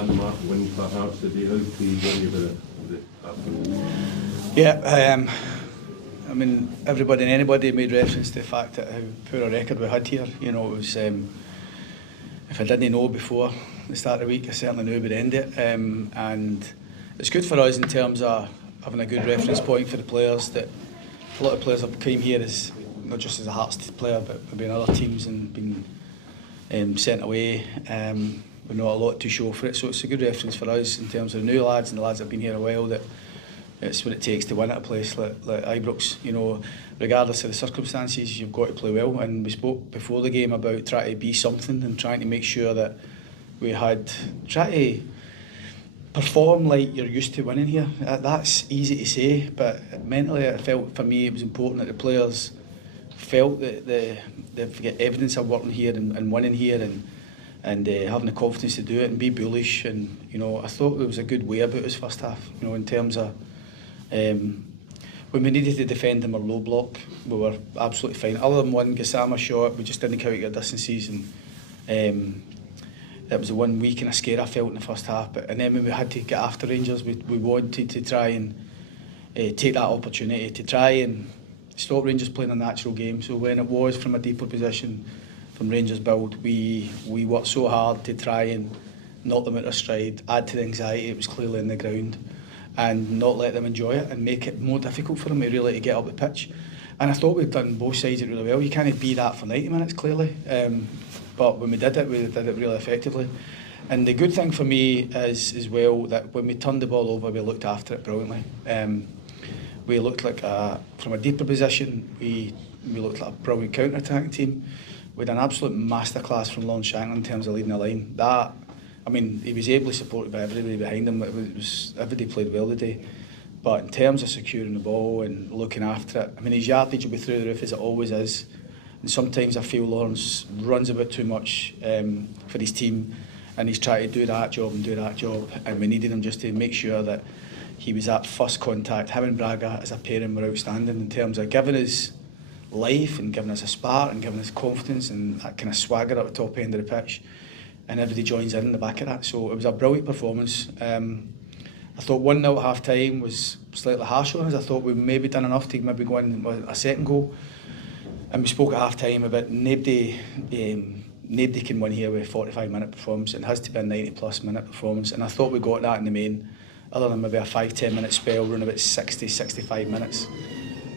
landmark win perhaps today. How pleased are you with it? Yeah, I mean, everybody and anybody made reference to the fact that how poor a record we had here. You know, it was, if I didn't know before the start of the week, I certainly knew we'd end it. And it's good for us in terms of having a good reference point for the players, that a lot of players have came here as not just as a Hearts player, but maybe in other teams and been sent away. We've not a lot to show for it, so it's a good reference for us in terms of the new lads and the lads that have been here a while, that it's what it takes to win at a place like Ibrox. You know, regardless of the circumstances, you've got to play well. And we spoke before the game about trying to be something and trying to make sure that we had try to perform like you're used to winning here. That's easy to say, but mentally I felt for me it was important that the players felt that they've got evidence of working here and winning here and having the confidence to do it and be bullish. And you know, I thought there was a good way about us first half. You know, in terms of when we needed to defend them or low block, we were absolutely fine. Other than one Gassama shot, we just didn't calculate our distances, and that was the one week and a scare I felt in the first half. And then when we had to get after Rangers, we wanted to try and take that opportunity to try and stop Rangers playing a natural game. So when it was from a deeper position from Rangers build, we worked so hard to try and knock them out of stride, add to the anxiety it was clearly in the ground, and not let them enjoy it and make it more difficult for them really to get up the pitch. And I thought we'd done both sides it really well. You can't be that for 90 minutes clearly, but when we did it really effectively. And the good thing for me is as well that when we turned the ball over, we looked after it brilliantly. We looked like from a deeper position, we looked like a brilliant counter-attacking team. We had an absolute masterclass from Lawrence Shankland in terms of leading the line. That, I mean, he was ably supported by everybody behind him. Everybody played well today. But in terms of securing the ball and looking after it, I mean, his yardage will be through the roof as it always is. And sometimes I feel Lawrence runs a bit too much for his team, and he's trying to do that job and do that job. And we needed him just to make sure that he was at first contact. Him and Braga as a pairing were outstanding in terms of giving us life and giving us a spark and giving us confidence and that kind of swagger at the top end of the pitch. And everybody joins in the back of that. So it was a brilliant performance. I thought 1-0 at half time was slightly harsh on us. I thought we maybe done enough to maybe go in with a second goal. And we spoke at half time about nobody can win here with a 45-minute performance. It has to be a 90+ minute performance. And I thought we got that in the main, other than maybe a 5-10 minute spell, running about 60-65 minutes,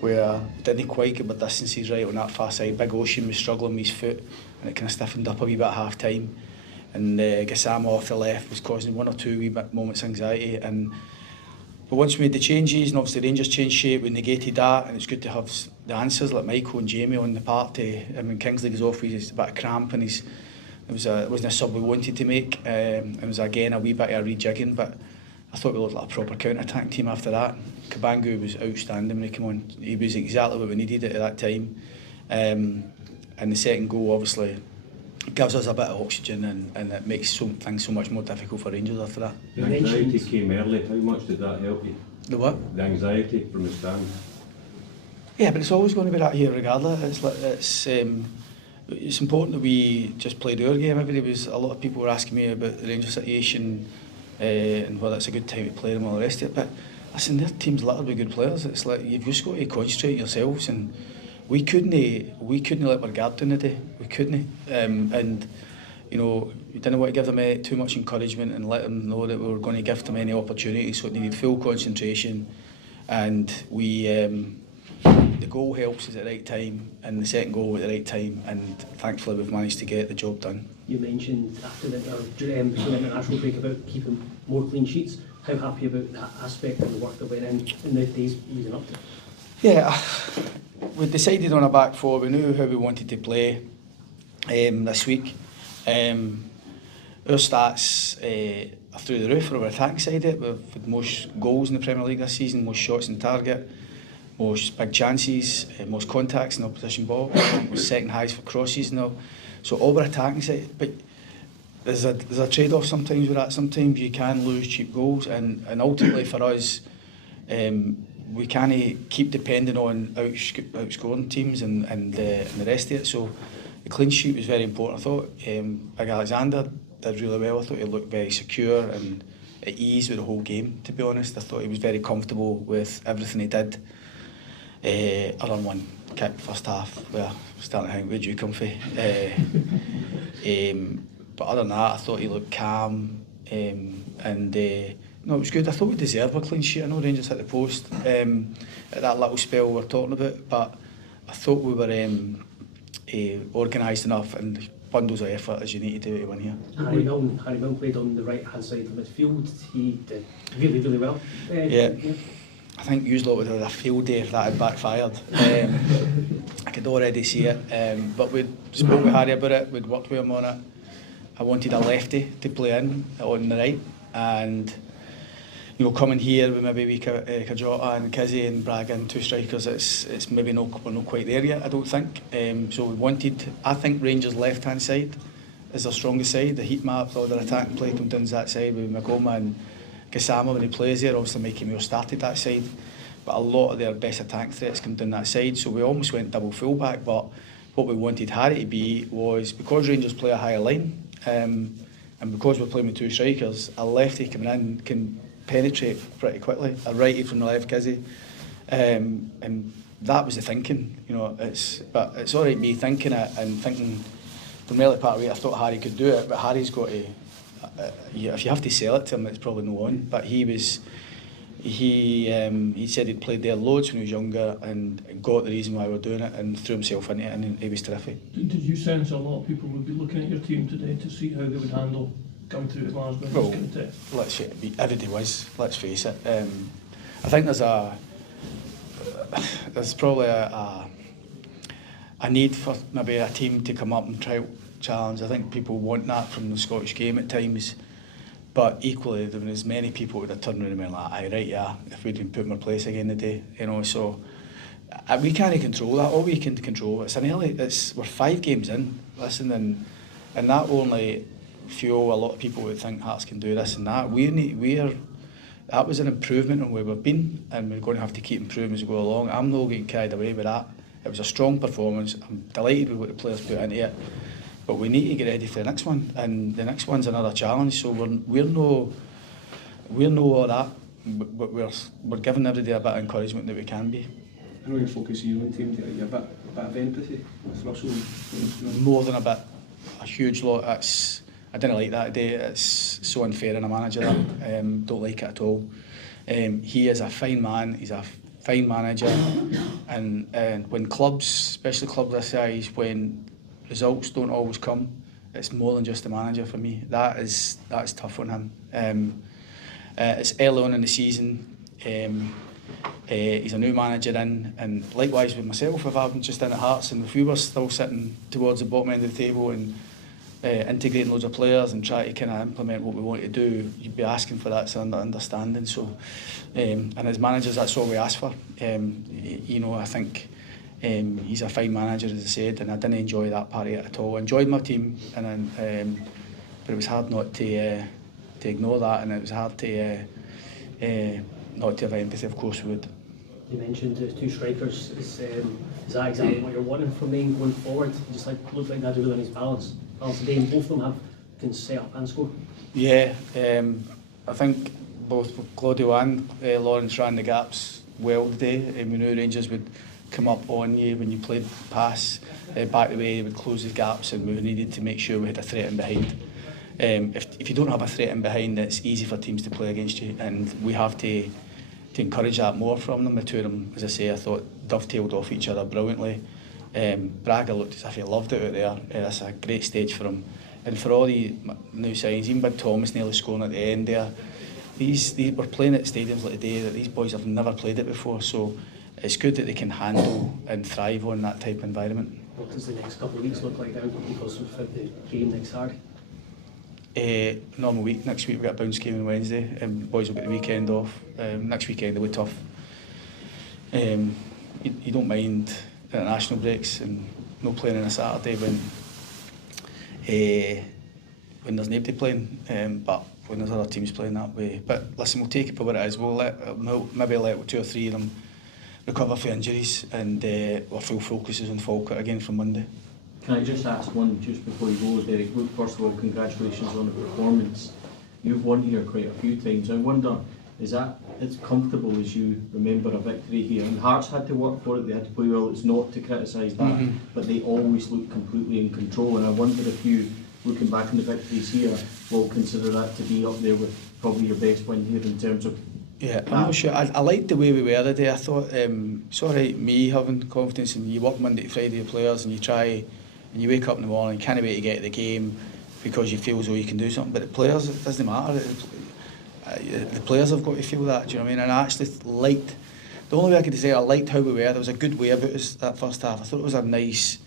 where we didn't quite get the distances right on that far side. Big Ocean was struggling with his foot, and it kind of stiffened up a wee bit at half time. And Gassama off the left was causing one or two wee bit moments of anxiety. But once we made the changes, and obviously Rangers changed shape, we negated that, and it's good to have the answers like Michael and Jamie on the party. I mean, Kingsley goes off with a bit of cramp, and it wasn't a sub we wanted to make. It was again a wee bit of a rejigging, but I thought we looked like a proper counter-attack team after that. Kabangu was outstanding when he came on. He was exactly what we needed at that time. And the second goal obviously gives us a bit of oxygen, and it makes things so much more difficult for Rangers after that. The anxiety came early. How much did that help you? The what? The anxiety from the stand. Yeah, but it's always going to be that here regardless. It's important that we just played our game. A lot of people were asking me about the Rangers situation and whether it's a good time to play them and all the rest of it. But listen, their team's littered with good players. It's like you've just got to concentrate yourselves, and we couldn't let our guard down today. We couldn't, and you know, we didn't want to give them too much encouragement and let them know that we were going to give them any opportunities. So it needed full concentration, and the goal helps us at the right time, and the second goal at the right time, and thankfully we've managed to get the job done. You mentioned after the international break about keeping more clean sheets. How happy about that aspect of the work that went in the days leading up to it? Yeah, we decided on a back four. We knew how we wanted to play this week. Our stats are through the roof for our attacking side. We've had most goals in the Premier League this season, most shots on target, most big chances, most contacts in opposition ball, most second highest for crosses now. So all our attacking side, but there's a trade-off sometimes with that. Sometimes you can lose cheap goals, and ultimately for us, we can't keep depending on outscoring teams and the rest of it. So the clean sheet was very important. I thought Big Alexander did really well. I thought he looked very secure and at ease with the whole game, to be honest. I thought he was very comfortable with everything he did. Other than one kick first half where I was starting to think, where'd you come from? But other than that, I thought he looked calm, and no, it was good. I thought we deserved a clean sheet. I know Rangers hit the post at that little spell we were talking about, but I thought we were organised enough and bundles of effort as you need to do to win here. Harry Milne played on the right-hand side of the midfield. He did really, really well. Yeah. I think you lot would have had a field day if that had backfired. I could already see it. But we spoke with Harry about it, we'd worked with him on it. I wanted a lefty to play in on the right, and you know, coming here with maybe Kajota and Kizzy and Braga and two strikers, it's maybe we're not quite there yet, I don't think. So we wanted, I think Rangers' left-hand side is their strongest side. The heat maps, all their attacking play comes down that side with Magoma and Gassama when he plays there. Obviously Mikey Moore started that side, but a lot of their best attack threats come down that side. So we almost went double fullback, but what we wanted Harry to be was, because Rangers play a higher line, and because we're playing with two strikers, a lefty coming in can penetrate pretty quickly, a righty from the left, Kizzy, and that was the thinking. You know, it's all right me thinking it and thinking from the early part of it, I thought Harry could do it, but Harry's got to, if you have to sell it to him, it's probably no on. But he said he'd played there loads when he was younger and got the reason why we're doing it and threw himself into it, and he was terrific. Did you sense a lot of people would be looking at your team today to see how they would handle coming through to Glasgow? Well, everybody was, let's face it. I think there's probably a need for maybe a team to come up and try challenge. I think people want that from the Scottish game at times, but equally there was many people that would have turned around and been like, aye, right, yeah, if we'd been put in our place again today, you know. So we can't control that. All we can control, we're 5 games in, listen, and that only fuel a lot of people would think Hearts can do this and that. That was an improvement on where we've been, and we're going to have to keep improving as we go along. I'm not getting carried away with that. It was a strong performance. I'm delighted with what the players put into it, but we need to get ready for the next one, and the next one's another challenge. So we're no all that, but we're giving everybody a bit of encouragement that we can be. I know you're focusing on team today. A bit of empathy with Russell. More than a bit, a huge lot. I didn't like that today. It's so unfair in a manager. Don't like it at all. He is a fine man. He's a fine manager, and when clubs, especially clubs this size, when results don't always come, it's more than just the manager for me. That's tough on him. It's early on in the season. He's a new manager in, and likewise with myself, if I'm just in at Hearts and if we were still sitting towards the bottom end of the table and integrating loads of players and trying to kind of implement what we want to do, you'd be asking for that sort of understanding. So, and as managers, that's all we ask for. You know, I think he's a fine manager, as I said, and I didn't enjoy that part of it at all. I enjoyed my team, and but it was hard not to ignore that, and it was hard to not to have empathy. Of course, we would. You mentioned the two strikers. Is that exactly what you're wanting from them going forward? You just look like they do really nice balance today, and both of them can set up and score. Yeah, I think both Claudio and Lawrence ran the gaps well today, and we knew Rangers would come up on you when you played pass back the way. They would close the gaps, and we needed to make sure we had a threat in behind. If you don't have a threat in behind, it's easy for teams to play against you, and we have to encourage that more from them. The two of them, as I say, I thought dovetailed off each other brilliantly. Braga looked as if he loved it out there. That's a great stage for him, and for all the new signs, even Big Thomas nearly scoring at the end there. These were playing at stadiums like today that these boys have never played it before, so it's good that they can handle and thrive on that type of environment. What does the next couple of weeks look like now, because we've had the game next Saturday? Normal week. Next week we've got a bounce game on Wednesday, and boys will get the weekend off. Next weekend will be tough. You don't mind international breaks and no playing on a Saturday when there's nobody playing, but when there's other teams playing that way. But listen, we'll take it for what it is. We'll maybe let 2 or 3 of them recover for injuries, and our full focus is on Falkirk again from Monday. Can I just ask one just before you go, Derek? Look, first of all, congratulations on the performance. You've won here quite a few times. I wonder, is that as comfortable as you remember a victory here? And Hearts had to work for it, they had to play well. It's not to criticise that, but they always look completely in control. And I wonder if you, looking back on the victories here, will consider that to be up there with probably your best win here in terms of. Yeah, I'm not sure. I liked the way we were today. I thought it's all right, me having confidence, and you work Monday to Friday with players, and you try, and you wake up in the morning, can't wait to get to the game because you feel as though you can do something. But the players, it doesn't matter. The players have got to feel that. Do you know what I mean? And I actually liked. The only way I could say I liked how we were. There was a good way about us that first half. I thought it was a nice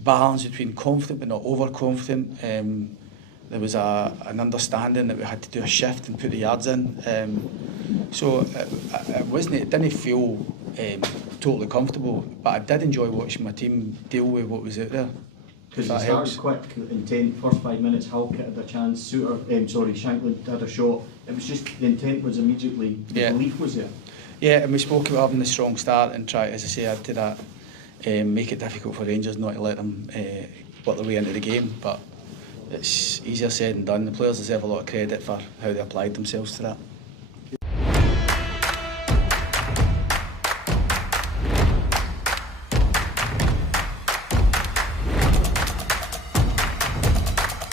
balance between confident but not overconfident. There was an understanding that we had to do a shift and put the yards in. So it didn't feel totally comfortable, but I did enjoy watching my team deal with what was out there. Because it started quick, intent, first 5 minutes, Halkett had a chance, Shankland had a shot. It was just, the intent was immediately, the belief was there. Yeah, and we spoke about having a strong start and try, as I say, add to that, make it difficult for Rangers not to let them work their way into the game. But it's easier said than done. The players deserve a lot of credit for how they applied themselves to that.